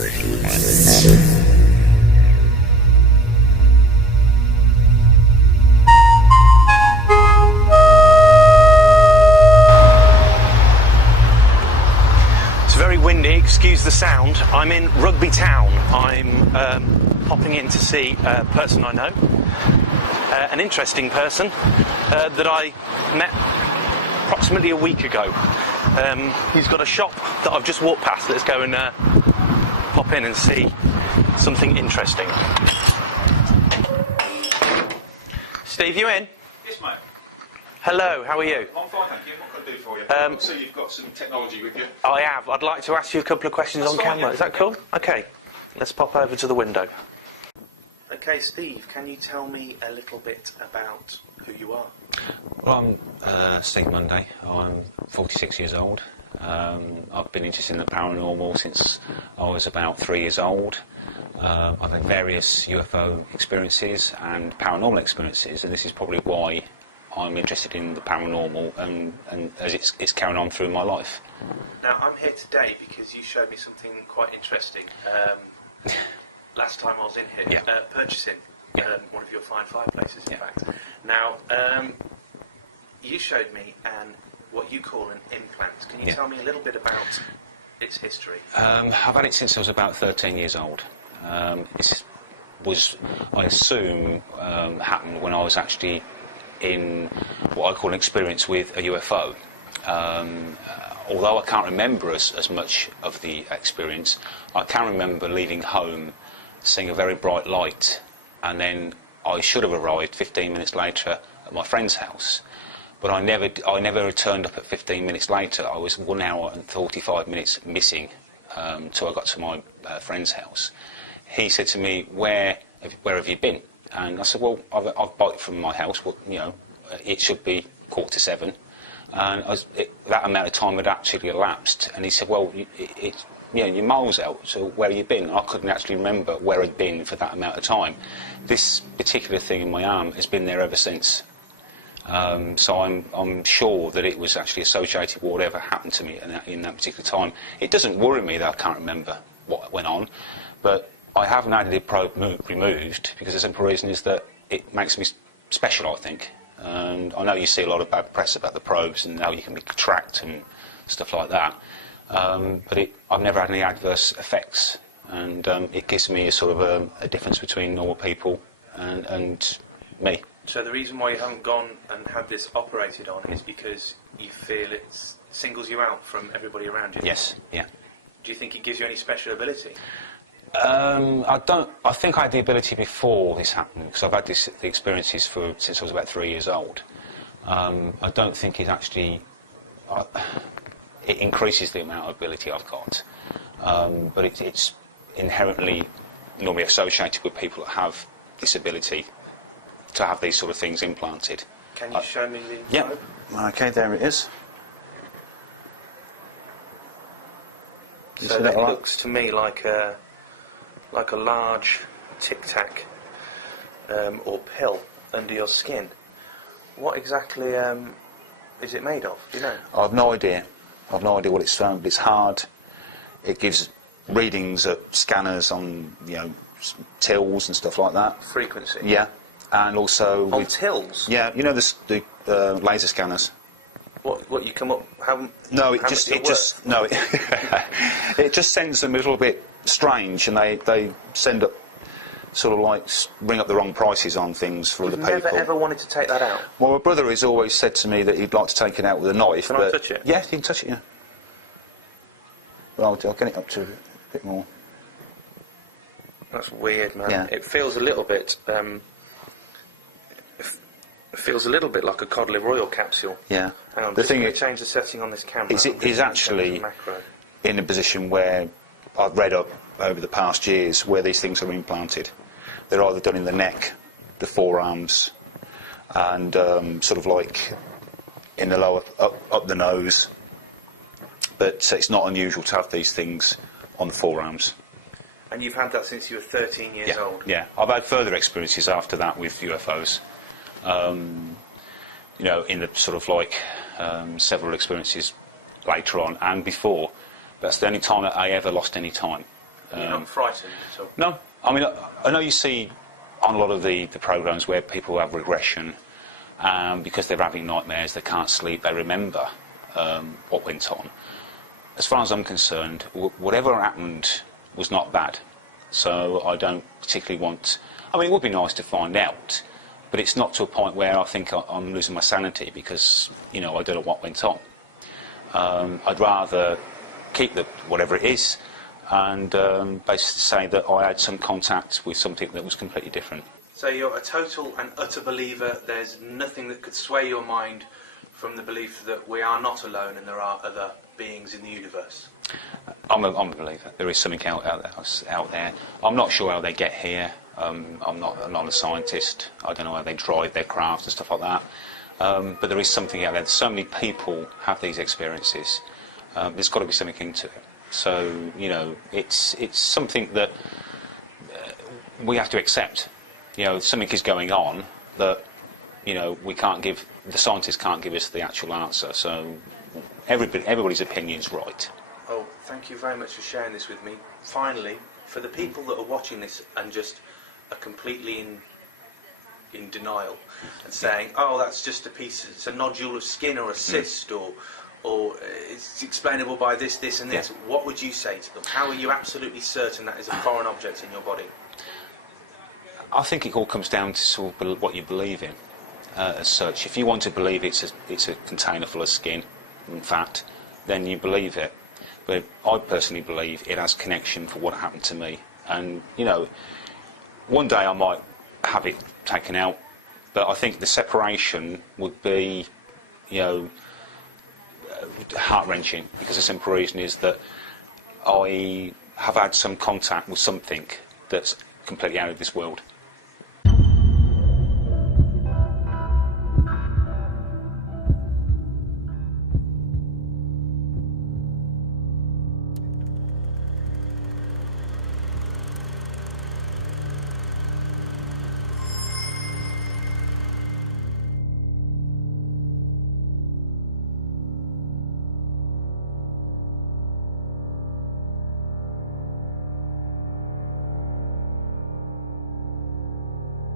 Very windy, excuse the sound. I'm in Rugby town. I'm popping in to see a person I know, an interesting person that I met approximately a week ago. He's got a shop that I've just walked past. Let's go and pop in and see something interesting. Steve, you in? Yes, mate. Hello, how are you? I'm fine, thank you. What can I do for you? I see you've got some technology with you. I have. I'd like to ask you a couple of questions on camera. Yeah. Is that cool? Okay. Let's pop over to the window. Okay, Steve, can you tell me a little bit about who you are? Well, I'm Steve Munday. I'm 46 years old. I've been interested in the paranormal since I was about 3 years old. I've had various UFO experiences and paranormal experiences, and this is probably why I'm interested in the paranormal and as it's carrying on through my life. Now, I'm here today because you showed me something quite interesting last time I was in here, purchasing one of your fine fireplaces, in fact. Now, you showed me what you call an implant. Can you tell me a little bit about its history? I've had it since I was about 13 years old. It was, I assume, happened when I was actually in what I call an experience with a UFO. Although I can't remember as much of the experience, I can remember leaving home, seeing a very bright light, and then I should have arrived 15 minutes later at my friend's house. But I never returned up at 15 minutes later. I was 1 hour and 45 minutes missing till I got to my friend's house. He said to me, where have you been? And I said, well, I've biked from my house. Well, you know, it should be 7:15. And that amount of time had actually elapsed. And he said, well, you're miles out, so where have you been? And I couldn't actually remember where I'd been for that amount of time. This particular thing in my arm has been there ever since. So I'm sure that it was actually associated with whatever happened to me in that particular time. It doesn't worry me that I can't remember what went on, but I haven't had the probe removed because the simple reason is that it makes me special, I think. And I know you see a lot of bad press about the probes and how you can be tracked and stuff like that, but I've never had any adverse effects, and it gives me a sort of a difference between normal people and me. So the reason why you haven't gone and had this operated on is because you feel it singles you out from everybody around you? Yes, yeah. Do you think it gives you any special ability? I think I had the ability before this happened, because I've had the experiences since I was about 3 years old. I don't think it actually it increases the amount of ability I've got, but it's inherently normally associated with people that have this ability to have these sort of things implanted. Can you show me the yeah. Okay, there it is. So that looks to me like a large Tic Tac or pill under your skin. What exactly is it made of? Do you know? I've no idea. I've no idea what it's from. But it's hard. It gives readings at scanners on, tills and stuff like that. Frequency. Yeah, and also on tills. Yeah, you know the laser scanners. What you come up? No, it just sends them a little bit strange, and they send up sort of like ring up the wrong prices on things for other people. You've never ever wanted to take that out? Well, my brother has always said to me that he'd like to take it out with a knife. Can I touch it? Yeah, you can touch it. Yeah. Well, I'll get it up to a bit more. That's weird, man. Yeah. It feels a little bit. It feels a little bit like a cod liver oil capsule. Yeah. Hang on, the thing is, change the setting on this camera. Is actually in a position where I've read up over the past years where these things are implanted. They're either done in the neck, the forearms, and sort of like in the lower up the nose. But it's not unusual to have these things on the forearms. And you've had that since you were 13 years old? Yeah, I've had further experiences after that with UFOs. In the sort of like several experiences later on and before. That's the only time that I ever lost any time. You're not frightened at all? No. I mean, I know you see on a lot of the programmes where people have regression because they're having nightmares, they can't sleep, they remember what went on. As far as I'm concerned, whatever happened was not bad. So I don't particularly want... I mean, it would be nice to find out, but it's not to a point where I think I'm losing my sanity because, you know, I don't know what went on. I'd rather keep whatever it is and basically say that I had some contact with something that was completely different. So you're a total and utter believer. There's nothing that could sway your mind from the belief that we are not alone and there are other beings in the universe? I'm a believer. There is something out there. I'm not sure how they get here. I'm not a scientist. I don't know how they drive their craft and stuff like that. But there is something out there. So many people have these experiences. There's got to be something into it. So, you know, it's something that we have to accept. You know, something is going on that, you know, the scientists can't give us the actual answer. So everybody's opinion's right. Oh, thank you very much for sharing this with me. Finally, for the people that are watching this and just are completely in denial and saying, oh, that's just it's a nodule of skin or a cyst or it's explainable by this, this and this, what would you say to them? How are you absolutely certain that is a foreign object in your body? I think it all comes down to sort of what you believe in as such. If you want to believe it's a container full of skin and fat, then you believe it. But I personally believe it has connection for what happened to me. And, you know, one day I might have it taken out, but I think the separation would be, you know, heart-wrenching, because the simple reason is that I have had some contact with something that's completely out of this world.